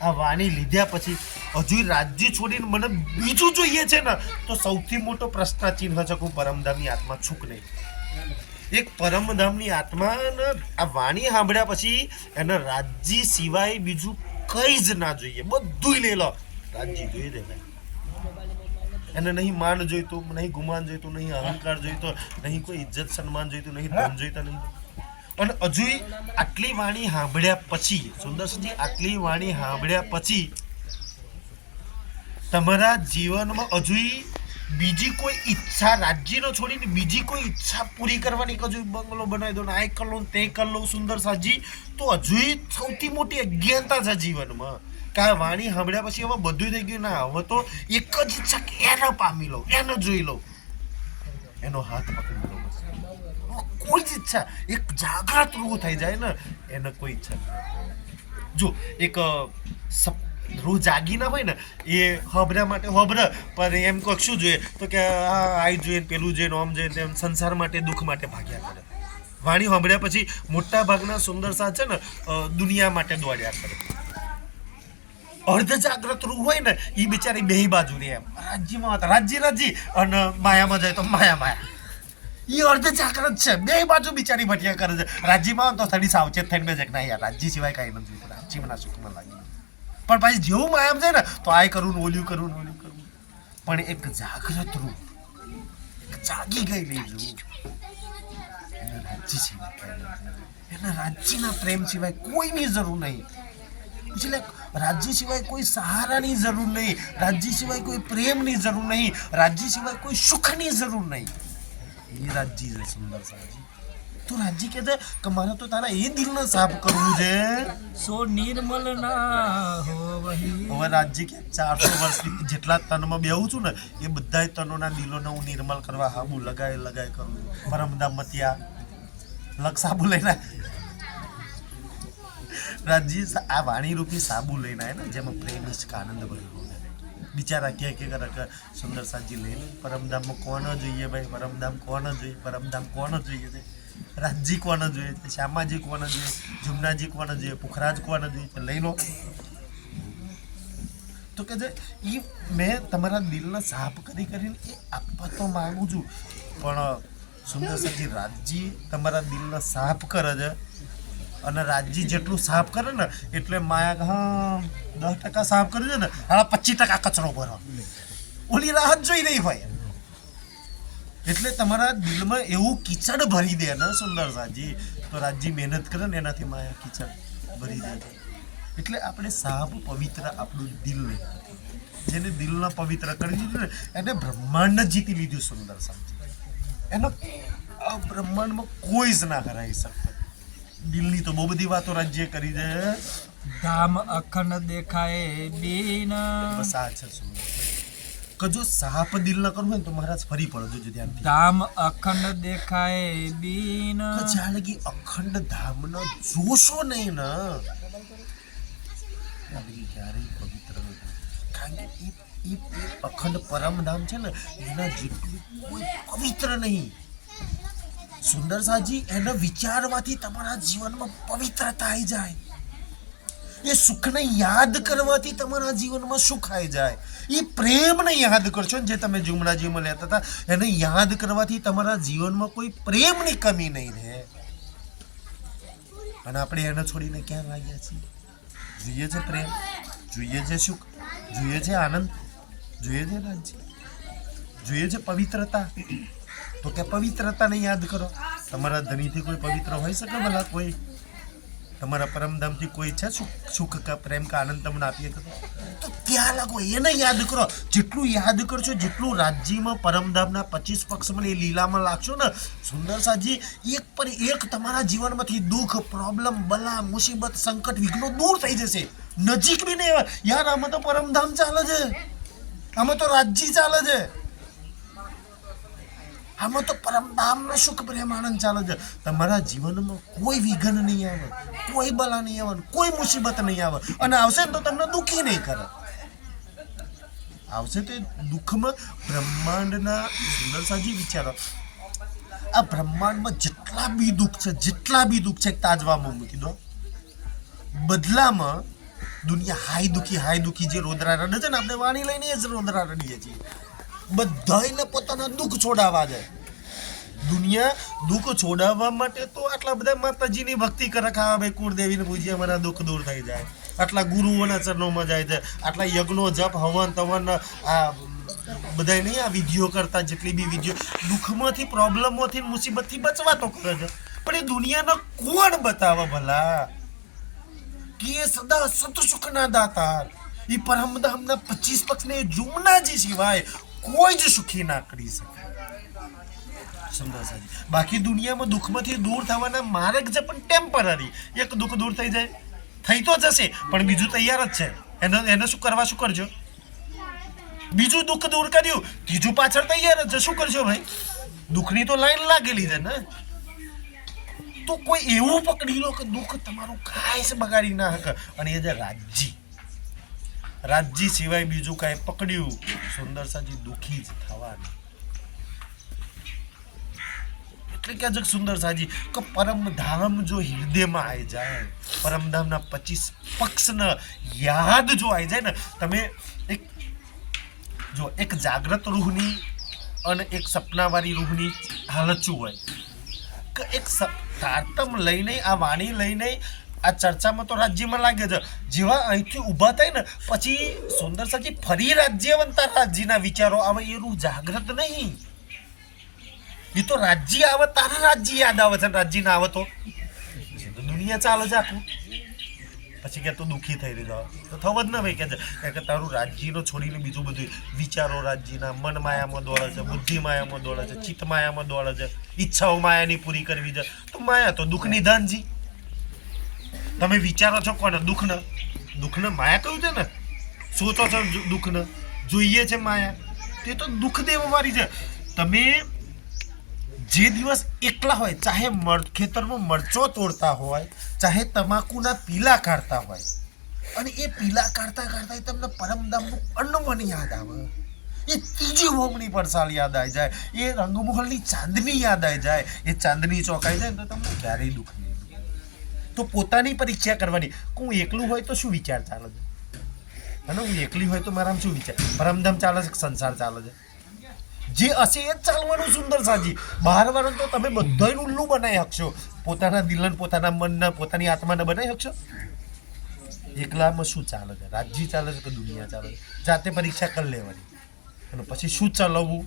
આ વાણી લીધા પછી હજુ રાજ્ય છોડીને મને બીજું જોઈએ છે ને, તો સૌથી મોટો પ્રશ્નચિહ્ન છે કે હું પરમધામની આત્મા છું કે નહીં. એક પરમધામની આત્માને આ વાણી સાંભળ્યા પછી એને રાજ્ય સિવાય બીજું કંઈ જ ના જોઈએ. બધું લઈ લો, રાજ્ય જોઈએ છે. એને નહીં માન જોઈતું, નહીં ગુમાન જોઈતું, નહીં અહંકાર જોઈતો, નહીં કોઈ ઇજ્જત સન્માન જોઈતું, નહીં ધન જોઈતા, નહીં અને હજુ આટલી વાણી સાંભળ્યા પછી સુંદરસિંહજી આટલી વાણી સાંભળ્યા પછી તમારા જીવનમાં હજુ બીજી કોઈ ઈચ્છા રાજ્યનો છોડીને બીજી કોઈ ઈચ્છા પૂરી કરવાની કે હજુ બંગલો બનાવી દો ને આ કરી લો તે કરી લો સુંદર સાજી તો હજુ સૌથી મોટી અજ્ઞાનતા છે જીવનમાં કે આ વાણી સાંભળ્યા પછી હવે બધું થઈ ગયું ના હવે તો એક જ ઈચ્છા કે એને પામી લો એને જોઈ લો એનો હાથ પકડી લો કોઈ જ ઈચ્છા એક જાગૃત રૂહ થઈ જાય ને એને કોઈ ઈચ્છા જો એક રોજ જાગી ના હોય ને એ હબરા માટે હબરા પણ એમ કોઈક શું જોઈએ તો કે આ જોઈએ પેલું જોઈએ આમ જોઈએ તેમ સંસાર માટે દુઃખ માટે ભાગ્યા કરે વાણી સાંભળ્યા પછી મોટા ભાગના સુંદર સાથ છે ને દુનિયા માટે દોડ્યા કરે અર્ધ જાગ્રત રૂહ હોય ને એ બિચારી બે બાજુ રે એમ રાજ્યમાં રાજ્ય અને માયામાં જાય તો માયા એ અર્ધ જાગ્રત છે બે બાજુ બિચારી ભટિયા કરે છે રાજ્યમાં તો થોડી સાવચેત થઈને બેસે ના યાર રાજ્ય સિવાય કાંઈ નથી રાજ્યમાં સુખમાં લાગી પણ પછી જેવું માયામ છે ને તો આ કરું ને ઓલ્યું કરું ને ઓલ્યું કરું પણ એક જાગ્રત રૂહ જાગી ગયેલી રૂહ એને રાજ્ય સિવાય એના રાજ્યના પ્રેમ સિવાય કોઈની જરૂર નહીં એટલે રાજ્ય સિવાય કોઈ સહારાની જરૂર નહીં રાજ્ય સિવાય કોઈ પ્રેમની જરૂર નહીં રાજ્ય સિવાય કોઈ સુખની જરૂર નહીં એ રાજ્ય છે સુંદર સાજી તો રાજ્ય કહે કે મારે તો તારા એ દિલને સાફ કરવું છે સો નિર્મલ ના હો વહી હવે રાજ્ય કે 400 વર્ષથી જેટલા તનમાં બેહું છું ને એ બધાય તનોના દિલોને હું નિર્મલ કરવા હાબુ લગાય કરું પરમદા મતિયા લક્ષ સાબુ લઈને રાજ્ય આ વાણી રૂપી સાબુ લઈને આવે ને જેમાં પ્રેમ ઇશ્ક આનંદ ભરેલો બિચારા કે સુંદર સાજી લઈને પરમધામમાં કોણ જોઈએ ભાઈ પરમધામ કોણ જોઈએ છે રાજજી કોણ જોઈએ છે શ્યામાજી કોણ જોઈએ જુમનાજી કોણ જોઈએ પુખરાજ કોણ જોઈએ લઈ લો તો કે જે એ મેં તમારા દિલને સાફ કરીને એ આપવા તો માંગુ છું પણ સુંદર સાજી રાજજી તમારા દિલને સાફ કરે છે અને રાજજી જેટલું સાફ કરે ને એટલે માયા 10% સાફ કરે છે ને હાલા 25% કચરો ભરો ઓલી રાહત જોઈ રહી હોય એટલે તમારા દિલમાં એવું કીચડ ભરી દે ને સુંદર સાજી તો રાજજી મહેનત કરે ને એનાથી માયા કીચડ ભરી દે એટલે આપણે સાફ પવિત્ર આપણું દિલ જેને દિલને પવિત્ર કરી દીધું ને એને બ્રહ્માંડ જીતી લીધું સુંદર સાજી એનો બ્રહ્માંડમાં કોઈ જ ના હરાઈ શકે દિલની તો બહુ બધી વાતો રાજ્ય કરી છે ધામ અખંડ દેખાય બીન બસ આ છે સુંદર કે જો સાફ દિલ ન કરવું હોય તો મહારાજ ફરી પડો જો ધ્યાનથી ધામ અખંડ દેખાય બીન જ્યાં લગી અખંડ ધામ ન જોશો નહીં ને ક્યારેય પવિત્ર નહીં કારણ કે એ અખંડ પરમધામ છે ને એના જેટલું કોઈ પવિત્ર નહીં સુંદર સાજી એને વિચારવાથી તમારા જીવનમાં પવિત્રતા આવી જાય એ સુખને યાદ કરવાથી તમારા જીવનમાં સુખ આવી જાય એ પ્રેમને યાદ કરશો ને જે તમે જુમલાજીમાં લેતા હતા એને યાદ કરવાથી તમારા જીવનમાં કોઈ પ્રેમની કમી નહીં રહે અને આપણે એને છોડીને ક્યાં લાગ્યા છીએ જોઈએ છે પ્રેમ જોઈએ છે સુખ જોઈએ છે આનંદ જોઈએ છે રાજ્ય જોઈએ છે પવિત્રતા તો કે પવિત્રતાને યાદ કરો તમારા ધણીથી કોઈ પવિત્ર હોઈ શકે ભલા કોઈ તમારા પરમધામથી કોઈ છે સુખ કા પ્રેમ કા આનંદ તમને આપીએ કરો તો ત્યાં લાગો એને યાદ કરો જેટલું યાદ કરશો જેટલું રાજ્યમાં પરમધામના 25 પક્ષમાં એ લીલામાં લાગશો ને સુંદર સાજી એક પર એક તમારા જીવનમાંથી દુઃખ પ્રોબ્લેમ બલા મુસીબત સંકટ વિઘ્નો દૂર થઈ જશે નજીક બી નહીં યાર આમાં તો પરમધામ ચાલે છે આમાં તો રાજ્ય ચાલે છે આમાં તો પરમધામનો સુખ પ્રેમ આનંદ ચાલે છે તમારા જીવનમાં કોઈ વિઘન નહીં આવે કોઈ બલા નહીં આવે કોઈ મુસીબત નહીં આવે અને આવશે ને તો તમને દુઃખી નહીં કરે આવશે તો દુઃખમાં બ્રહ્માંડના સુંદર સાજી વિચારો આ બ્રહ્માંડમાં જેટલા બી દુઃખ છે તાજવામાં મૂકી દો બદલામાં દુનિયા હાય દુઃખી જે રોદરા રડે છે ને આપણે વાણી લઈને એ જ રોદરા રડીએ છીએ બધાને પોતાના દુઃખ છોડાવવા જાય દુનિયા દુઃખ છોડાવવા માટે તો આટલા બધા માતાજીની ભક્તિ કરે કે ભાઈ કુળદેવીને પૂજીએ અમારા દુઃખ દૂર થઈ જાય આટલા ગુરુઓના ચરણોમાં જાય છે આટલા યજ્ઞો જપ હવન તવન આ બધા નહીં આ વિધિઓ કરતા જેટલી બી વિધિઓ દુઃખમાંથી પ્રોબ્લેમમાંથી મુસીબતથી બચવા તો કરે છે પણ એ દુનિયાનો કોણ બતાવે ભલા કે એ સદા સત સુખના દાતાર એ પરમધામના 25 પક્ષને જુમનાજી સિવાય કોઈ જ સુખી ના કરી શકે. સુંદરસાજી બાકી દુનિયામાં દુઃખમાંથી દૂર થવાના માર્ગ છે પણ ટેમ્પરરી. એક દુઃખ દૂર થઈ જાય થઈ તો જશે પણ બીજું તૈયાર જ છે. એને શું કરવા શું કરજો? બીજું દુઃખ દૂર કર્યું ત્રીજું પાછળ તૈયાર જ છે. શું કરશો ભાઈ? દુઃખની તો લાઈન લાગેલી છે ને. તો કોઈ એવું પકડી લો કે દુઃખ તમારું કાંઈ જ બગાડી ના શકે. અને એ જે રાજ્ય સિવાય બીજું કાંઈ પકડ્યું સુંદરસાજી દુઃખી જ થવાનું. એટલે કે જગ સુંદરસાજી કે પરમધામ જો હૃદયમાં આવી જાય, પરમધામના 25 પક્ષને યાદ જો આવી જાય ને, તમે એક જાગ્રત રૂહની અને એક સપનાવાળી રૂહની હાલત શું હોય કે એક તારતમ લઈને આ વાણી લઈને આ ચર્ચામાં તો રાજ્યમાં લાગે છે. જેવા અહીંથી ઊભા થાય ને પછી સુંદરસાજી ફરી રાજ્યવંતા રાજ્યના વિચારો આવે. એ રૂહ જાગ્રત નહીં. એ તો રાજ્ય આવે તારે રાજ્ય યાદ આવે છે. રાજ્ય ના આવે તો દુનિયા ચાલે છે આખું. પછી કે તું દુઃખી થઈ રહ્યો તો થવ જ ના ભાઈ કે કારણ કે તારું રાજ્યનો છોડીને બીજું બધું વિચારો રાજ્યના મન માયામાં દોડે છે, બુદ્ધિ માયામાં દોડે છે, ચિત્ત માયામાં દોડે છે, ઈચ્છાઓ માયાની પૂરી કરવી છે. તો માયા તો દુઃખની ધનજી. તમે વિચારો છો કોને? દુઃખને માયા કહ્યું છે ને. સોચો છો દુઃખને, જોઈએ છે માયા. તે તો દુઃખ દેવવાળી છે. તમે જે દિવસ એકલા હોય, ચાહે ખેતરમાં મરચો તોડતા હોય, ચાહે તમાકુના પીલા કાઢતા હોય, અને એ પીલા કાઢતા તમને પરમધામનું અન્નવન યાદ આવે, એ ત્રીજી હોમની પડસાલ યાદ આવી જાય, એ રંગમહલની ચાંદની યાદ આવી જાય, એ ચાંદની ચોકાઈ જાય ને તો તમને ક્યારેય દુઃખ નહીં. તો પોતાની પરીક્ષા કરવાની. હું એકલું હોય તો શું વિચાર ચાલે છે? અને હું એકલી હોય તો મારામાં શું વિચાર? પરમધામ ચાલે છે, સંસાર ચાલે છે. જે હશે એ જ ચાલવાનું સુંદરસાજી. બહાર વાળો તો તમે બધાનું ઉલ્લુ બનાવી શકશો. પોતાના દિલને, પોતાના મનને, પોતાની આત્માને બનાવી શકશો. એકલામાં શું ચાલે છે? રાજ્ય ચાલે છે કે દુનિયા ચાલે છે? જાતે પરીક્ષા કરી લેવાની. અને પછી શું ચલાવવું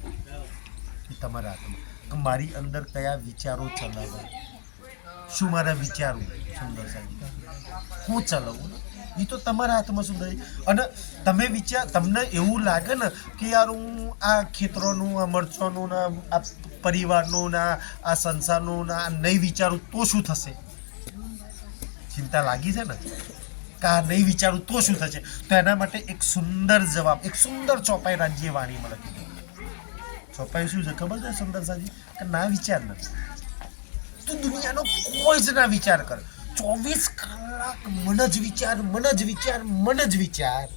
એ તમારા હાથમાં. કે મારી અંદર કયા વિચારો ચલાવવા, શું મારા વિચારો સુંદરસાજી હું ચલાવવું, એ તો તમારા હાથમાં સુંદર. અને તમે તમને એવું લાગે ને કે યાર હું આ ખેતરોનું, આ મરચોનું, ને આ પરિવારનું, ને આ સંસારનું, ને આ નહીં વિચારું તો શું થશે? ચિંતા લાગી છે ને કે આ નહીં વિચારું તો શું થશે? તો એના માટે એક સુંદર જવાબ, એક સુંદર ચોપાઈ રાજ્ય વાણીમાં લખી દો. ચોપાઈ શું છે ખબર છે સુંદરસાજી? કે ના વિચાર નથી. તું દુનિયાનો કોઈ જ ના વિચાર કર. 24 કલાક મન જ વિચાર.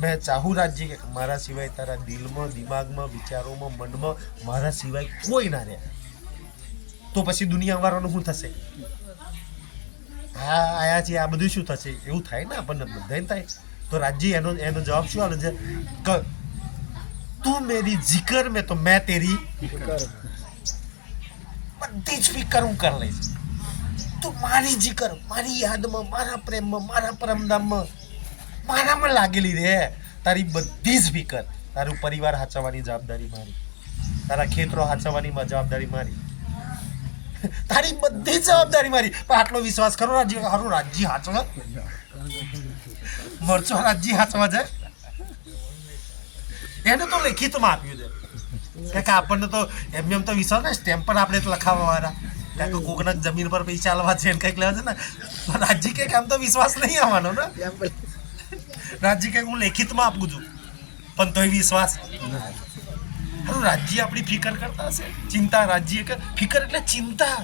મેં ચાહું રાજ્ય કે મારા સિવાય તારા દિલમાં, દિમાગમાં, વિચારોમાં, મનમાં મારા સિવાય કોઈ ના રહે. તો પછી દુનિયા વાળાનું શું થશે? હા આયા છે આ બધું શું થશે? એવું થાય ને આપણને બધાને થાય. તો રાજ્ય એનો જવાબ શું આવે છે કે તું મેરી જિકર મેં તો મેં તેરી બધી જ ફિકર હું કરી લઈશ. તું મારી જિકર, મારી યાદમાં, મારા પ્રેમમાં, મારા પરમધામમાં, મારામાં લાગેલી રે. તારી બધી જ ફિકર. તારું પરિવાર સાચવવાની જવાબદારી મારી, તારા ખેતરો સાચવવાની જવાબદારી મારી, તારી બધી જવાબદારી મારી. પણ આટલો વિશ્વાસ કરો રાજ્ય સારું રાજ્ય સાચવા, મરચો રાજ્ય સાચવા જાય. એને તો લેખિતમાં આપ્યું છે કે આપણને તો એમ તો વિશ્વાસ ને સ્ટેમ્પ પર આપણે તો લખાવવા વાળા કારણ કે કોકના જમીન પર પૈસા આલવા છે ને કંઈક લેવા છે ને. રાજ્ય કંઈક આમ તો વિશ્વાસ નહીં આવવાનો ને. રાજ્ય કંઈક હું લેખિતમાં આપું છું પણ તોય વિશ્વાસ. રાજ્ય આપણી ફિકર કરતા હશે. ચિંતા રાજ્ય કે ફિકર એટલે ચિંતા.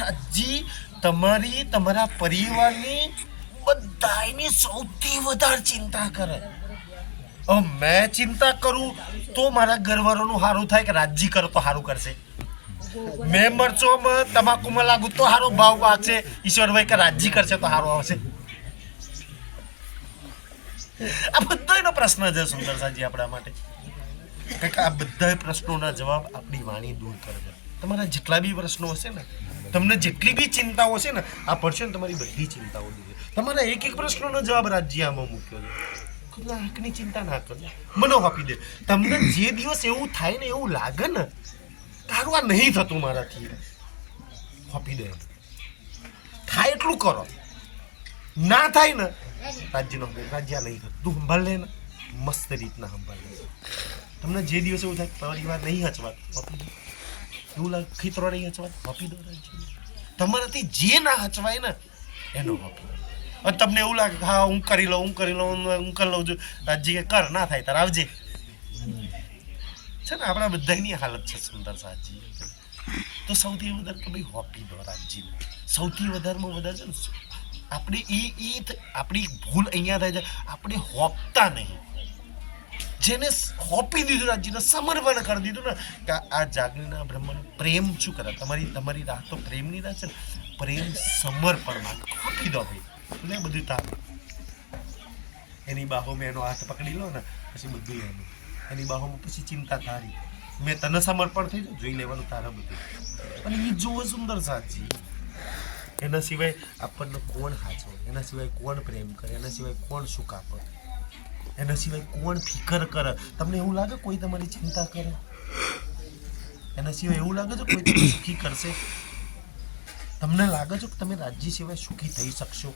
રાજ્ય તમારી, તમારા પરિવારની, બધાની સૌથી વધારે ચિંતા કરે. મેં ચિંતા કરું તો મારા ઘરવાળાનું સારું થાય કે રાજ્ય કરો તો સારું કરશે. મેં મરચોમાં, તમાકુમાં લાગુ તો સારો ભાવ પાકશે. ઈશ્વરભાઈ કે રાજ્ય કરશે તો સારું આવશે. આ બધાનો પ્રશ્ન છે સુંદરસાજી આપણા માટે. કારણ કે આ બધા પ્રશ્નોના જવાબ આપણી વાણી દૂર કરે છે. તમારા જેટલા બી પ્રશ્નો હશે ને, તમને જેટલી બી ચિંતાઓ હશે ને, આ પડશે ને તમારી બધી ચિંતાઓ દૂર. તમારા એક પ્રશ્નોનો જવાબ રાજ્ય આમાં મૂક્યો છે. લાખની ચિંતા ના કરજો, મને આપી દે. તમને જે દિવસ એવું થાય ને, એવું લાગે ને તારું આ નહીં થતું મારાથી, હોપી દે, થાય એટલું કરો, ના થાય ને રાજ્યનો રાજ્ય નહીં થતું, તું સંભાળ લે ને, મસ્ત રીતના સંભાળ લે. તમને જે દિવસે એવું થાય પરિવાર નહીં હચવાત, હોપી દો. એવું લાગે ખીતરો નહીં હચવાત, હોપી દો રાજ્ય. તમારાથી જે ના હચવાય ને એનો હોપી દો. અને તમને એવું લાગે હા હું કરી લઉં હું કરી લઉં છું, રાજ્ય કે કર, ના થાય તાર આવજે. છે ને આપણા બધાની હાલત છે સુંદર સાજી. તો સૌથી વધારે કે ભાઈ હોપી દો રાજ્યને. સૌથી વધારેમાં વધારે છે ને આપણે આપણી ભૂલ અહીંયા થાય છે, આપણે હોપતા નહીં. જેને હોપી દીધું રાજ્યને, સમર્પણ કરી દીધું ને કે આ જાગણીના બ્રહ્મણ પ્રેમ શું કરે, તમારી રાહ તો પ્રેમની રાહ છે ને, પ્રેમ સમર્પણમાં હોપી દો ભાઈ, એટલે બધું તારું. એની બાહોમાં એનો હાથ પકડી લો ને પછી બધું એનું, એની બાહોમાં પછી ચિંતા તારી, મેં તને સમર્પણ થઈ જાય, જોઈ લેવાનું તારા બધું. અને એ જોવો સુંદર સાચી. એના સિવાય આપણને કોણ હાચવે, એના સિવાય કોણ પ્રેમ કરે, એના સિવાય કોણ સુખ આપે, એના સિવાય કોણ ફિકર કરે. તમને એવું લાગે કોઈ તમારી ચિંતા કરે? એના સિવાય એવું લાગે છે કોઈ તમને સુખી કરશે? તમને લાગે છે કે તમે રાજ્ય સિવાય સુખી થઈ શકશો?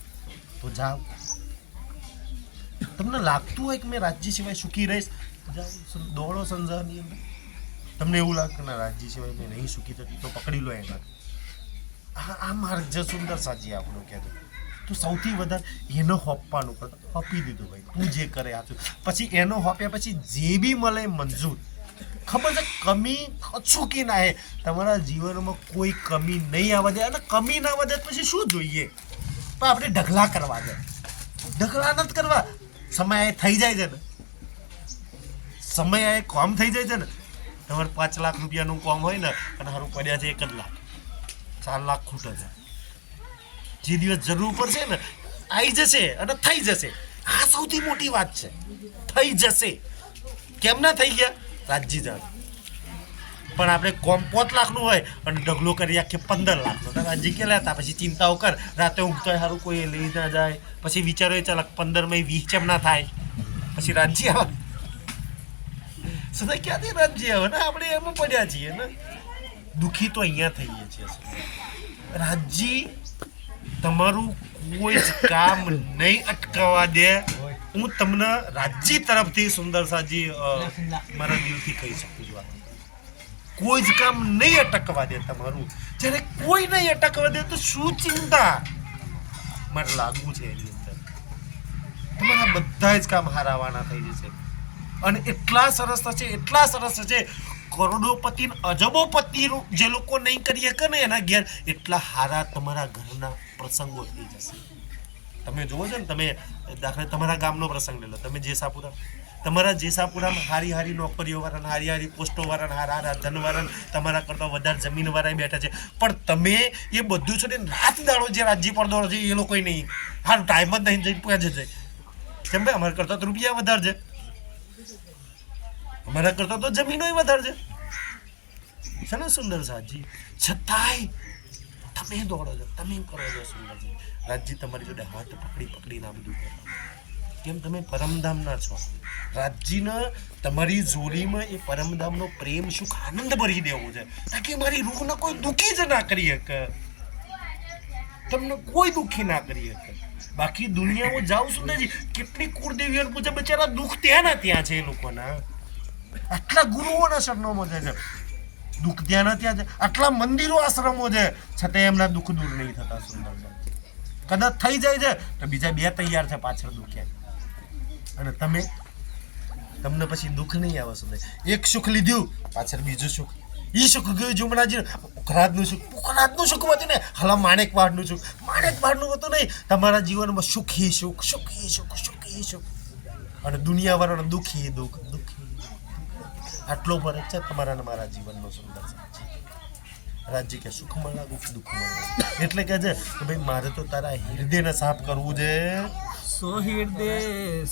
તો જાઓ. તમને લાગતું હોય કે મેં રાજ્ય સિવાય સુખી રહીશ, જાઓ દોડો સંસારની અંદર. તમને એવું લાગે કે ના રાજ્ય સિવાય મેં નહીં સુખી થતી, તો પકડી લો એના. આ માર્ગ જે સુંદર સાજી આપણું કહેતું. તો સૌથી વધારે એનો હોપવાનું કરતો, હોપી દીધું ભાઈ, તું જે કરે આ પછી એનો હોપ્યા પછી જે બી મળે મંજૂર. ખબર છે કમી કશું ના હે, તમારા જીવનમાં કોઈ કમી નહીં આવવા દે. અને કમી ના આવવા દે પછી શું જોઈએ? પણ આપણે ઢગલા કરવા દે, ઢગલા નથી કરવા. સમય થઈ જાય છે ને, સમય કોમ થઈ જાય છે ને. તમારે 5 લાખ રૂપિયાનું કોમ હોય ને અને સારું પડ્યા છે 1 લાખ, 4 લાખ ખૂટે છે. જે દિવસ જરૂર પડશે ને આવી જશે અને થઈ જશે. આ સૌથી મોટી વાત છે, થઈ જશે. કેમ ના થઈ ગયા? રાજ્ય જાણ. પણ આપણે કોમ 5 લાખનું હોય અને ઢગલો કરી આખે 15 લાખનો, રાજ્ય કે લેતા પછી ચિંતાઓ કર, રાતે ઊંઘતો સારું કોઈ લઈ ના જાય, પછી વિચારો ચાલ 15 20 કેમ ના થાય, પછી રાજ્ય આવે. સદા ક્યાંથી રાજ્ય આવે ને? આપણે એમાં પડ્યા છીએ ને. દુઃખી તો અહીંયા થઈએ છીએ. રાજ્ય તમારું કોઈ જ કામ નહીં અટકાવવા દે. હું તમને રાજ્ય તરફથી સુંદર સાજી મારા દિલથી કહી શકું છું, કોઈ જ કામ નહીં અટકવા દે તમારું. જ્યારે કોઈ નહીં અટકવા દે તો શું ચિંતા મારે લાગવું છે એની અંદર. તમારા બધા જ કામ હારાવાના થઈ જશે અને એટલા સરસ થશે, કરોડોપતિ અજબોપતિ જે લોકો નહીં કરી શકે ને એના ઘેર એટલા હારા તમારા ઘરના પ્રસંગો થઈ જશે. તમે જુઓ છો ને, તમે દાખલા તમારા ગામનો પ્રસંગ લઈ લો, તમે જેસાપુરા, તમારા જેસાપુરામાં હારી નોકરીઓ વાળા, હારી પોસ્ટો વાળા, હારા ધનવાળા, તમારા કરતાં વધારે જમીન વાળા બેઠા છે. પણ તમે એ બધું છે ને રાત દાડો જે રાજ્ય પર દોડો છે એ લોકો નહીં, હારું ટાઈમ જ નહીં જઈને પહોંચે છે. કેમ ભાઈ અમારા કરતાં તો રૂપિયા વધારે છે, અમારા કરતાં તો જમીનો વધારે છે ને સુંદર સાજી. છતાંય તમે દોડો છો, તમે કરો છો સુંદરજી. રાજ્ય તમારી જોડે હાથ પકડીને આ બધું કરો. કેમ? તમે પરમધામના છો. રાજ્યને તમારી જોડીમાં એ પરમધામનો પ્રેમ સુખ આનંદ ભરી દેવો છે, તાકી મારી રૂહને કોઈ દુઃખી જ ના કરી શકે, તમને કોઈ દુઃખી ના કરી શકે. બાકી દુનિયામાં જાઉં સુંદરજી, કેટલી કુળદેવીઓને પૂછે, બચારા દુઃખ ત્યાં છે એ લોકોના. આટલા ગુરુઓના શરણોમો છે, દુઃખ ત્યાં છે. આટલા મંદિરો આશ્રમો છે, છતાં એમના દુઃખ દૂર નહીં થતા. સુંદર કદાચ થઈ જાય છે તો બીજા 2 તૈયાર છે પાછળ દુખ્યા. અને તમને પછી દુઃખ નહીં આવે. સુંદર એક સુખ લીધું પાછળ બીજું સુખ, એ સુખ ગયું જુમનાજી પુખરાજનું સુખ હતું ને, હાલ માણેકવાડનું સુખ. માણેકવાડનું હતું નહીં, તમારા જીવનમાં સુખી સુખ. અને દુનિયાવાળાનો દુઃખી દુઃખ. આટલો ફરક છે તમારા અને મારા જીવનનો. સુંદર રાજ્ય કે સુખમાં લાગુ, દુઃખમાં લાગુ. એટલે કે છે કે ભાઈ મારે તો તારા હૃદયને સાફ કરવું છે. સો હૃદય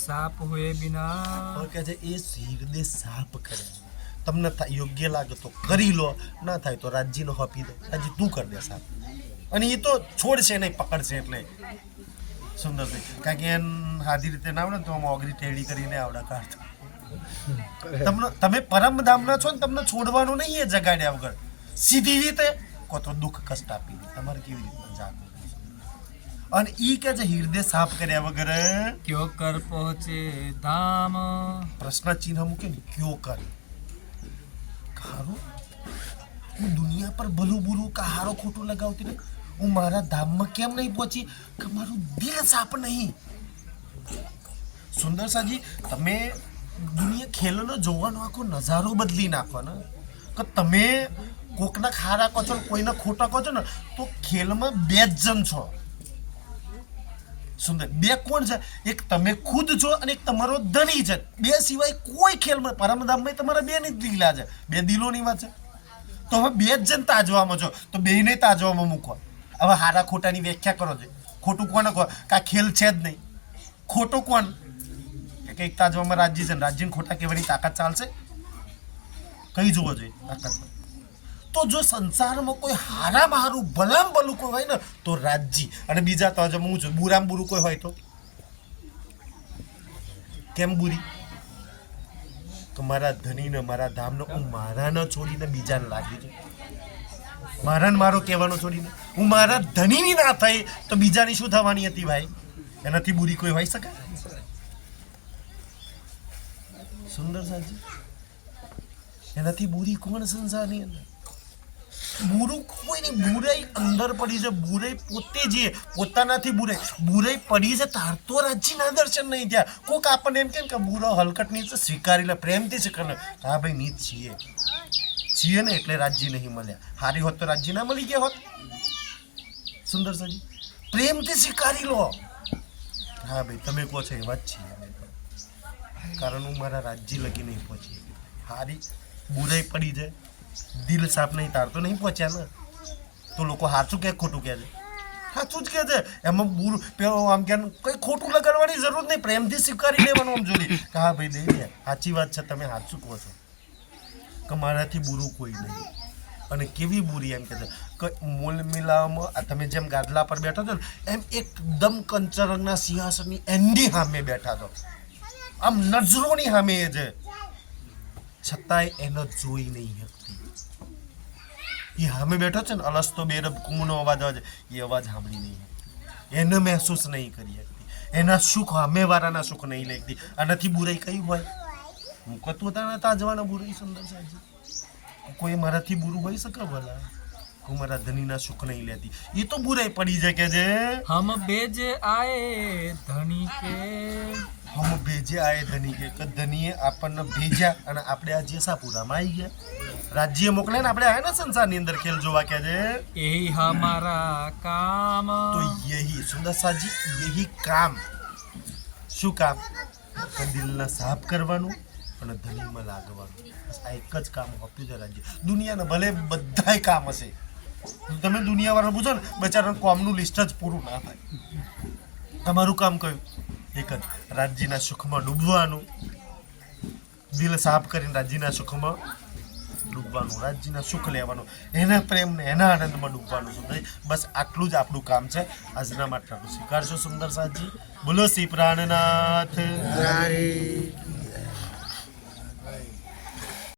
સાપ હોય બિના, કે છે એ હૃદય સાફ કરે. તમને યોગ્ય લાગે તો કરી લો, ના થાય તો રાજ્યનો હોપી દો, રાજ્ય તું કરી દે સાફ. અને એ તો છોડશે નહીં, પકડશે. એટલે સુંદર છે, કારણ કે એને સાદી રીતે ના આવડે તો આમ ઓગરી ટેડી કરીને આવડે કાઢતો. તમે પરમધામના છો ને, તમને છોડવાનું નહીં એ જગાડ્યા વગર. સીધી રીતે કો તો દુઃખ કષ્ટ આપી દે. તમારે કેવી રીતના જાગવું? અને ઈ કે છે હૃદય સાફ કર્યા વગર ક્યો કર પહોંચે ધામ. પ્રશ્ન ચિહ્ન મૂકે ને ક્યો કર ખારું હું દુનિયા પર ભલું બુરું કે હારો ખોટું લગાવતી ને હું મારા ધામમાં કેમ નહીં પહોંચી કે મારું દિલ સાફ નહીં. સુંદર સાજી તમે દુનિયા ખેલનો જોવાનો આખો નજારો બદલી નાખો ને કે તમે કોકના ખારા કહો છો ને કોઈના ખોટા કહો છો ને તો ખેલમાં બે જ જણ છો. સુંદર બે કોણ છે? એક તમે ખુદ છો અને એક તમારો ધણી છે. બે સિવાય કોઈ ખેલમાં પરમધામમાં તમારા બે ની દિલા છે, બે દિલોની વાત છે. તો હવે બે જ જણ તાજવામાં છો તો બેને તાજવામાં મૂકો. હવે હારા ખોટાની વ્યાખ્યા કરો છો. ખોટું કોને કહો કે આ ખેલ છે જ નહીં. ખોટું કોણ કે એક તાજવામાં રાજ્ય છે, રાજ્યને ખોટા કહેવાની તાકાત ચાલશે? કઈ જોવો જોઈએ તાકાત? તો જો સંસારમાં કોઈ હારામાં હારું ભલામ ભલું કોઈ હોય ને તો રાજ્ય, અને બીજા તો હજુ હું છું બુરામ બુરું કોઈ હોય તો કેમ બુરી? તો મારા ધણીને મારા ધામને હું મારાને છોડીને બીજાને લાગી છું. મારાને મારો કહેવાનો છોડીને હું મારા ધણીની ના થઈ તો બીજાની શું થવાની હતી ભાઈ? એનાથી બુરી કોઈ હોઈ શકે? સુંદર સાજી એનાથી બુરી કોણ સંસારની અંદર? બુરું કોઈની બુરાઈ અંદર પડી છે. બુરાઈ પોતે જે પોતાનાથી બુરાઈ પડી છે તાર તો રાજ્યના દર્શન નહીં થયા. કોક આપણને એમ કે બુરો હલકટ ની તો સ્વીકારી લે, પ્રેમથી સ્વીકાર લે. હા ભાઈ નીચ છીએ ને એટલે રાજ્ય નહીં મળ્યા. હારી હોત તો રાજ્ય ના મળી ગયા હોત. સુંદર સાજી પ્રેમથી સ્વીકારી લો. હા ભાઈ તમે કહો છો એવા જ છીએ, કારણ હું મારા રાજ્ય લગી નહીં પહોંચી. હારી બુરાઈ પડી છે, દિલ સાફ નહીં તાર તો નહીં પહોંચ્યા ને. તો લોકો સાચું કે ખોટું કહે છે? સાચું જ કહે છે. એમાં બુરું પેલો આમ કે કંઈ ખોટું લગાડવાની જરૂર નહીં, પ્રેમથી સ્વીકારી લેવાનું. આમ જોડી કે હા ભાઈ દઈ દે, સાચી વાત છે, તમે સાચું કહો છો કે મારાથી બુરું કોઈ નહીં. અને કેવી બુરી એમ કે છે કે મૂલ મિલાવવામાં તમે જેમ ગાદલા પર બેઠો છો ને એમ એકદમ કંચન રંગના સિંહાસનની એન્ડી સામે બેઠા છો. આમ નજરોની સામે એ છે, છતાંય એને જોઈ નહીં શકતી. એ સામે બેઠો છે ને અલસ્તો બેરબ કુમનો અવાજ આવે છે, એ અવાજ સાંભળી નહીં શકતી, એને મહેસૂસ નહીં કરી શકતી, એના સુખ સામેવાળાના સુખ નહીં લેતી. આનાથી બુરાઈ કઈ હોય? હું કતું તાના તાજવાના બુરાઈ સુંદર સાજી કોઈ મારાથી બુરું હોઈ શકે ભલા? હું મારા ધણીના સુખ નહીં લેતી, એ તો બુરાઈ પડી જાય કે જે હમ બેજે આએ ધણી કે. હમ ભેજે આએ ધણી કે ધણીએ આપણને ભેજ્યા અને આપણે આ જેસાપુરામાં આવી ગયા. રાજ્ય મોકલે ને આપણે આયા ને સંસારની અંદર ખેલ જોવા કે છે यही हमारा काम. તો યહી સુંદર સાજી યહી કામ. શું કામ? તો દિલને સાફ કરવાનું અને ધણીમાં લાગવાનું. બસ આ એક જ કામ આપ્યું છે રાજ્ય. દુનિયાના ભલે બધાય કામ હશે, તમે દુનિયાવાળા પૂછો ને બચારાનું કામનું લિસ્ટ જ પૂરું ના થાય. તમારું કામ કયું? એક જ, રાજ્યના સુખમાં ડૂબવાનું. દિલ સાફ કરીને રાજ્યના સુખમાં ડૂબવાનું, રાજ્યના સુખ લેવાનું, એના પ્રેમને એના આનંદમાં ડૂબવાનું. સુંદર બસ આટલું જ આપણું કામ છે. આજના માટે આપણે સ્વીકારશો સુંદર સાજી. બોલો શ્રી પ્રાણનાથ.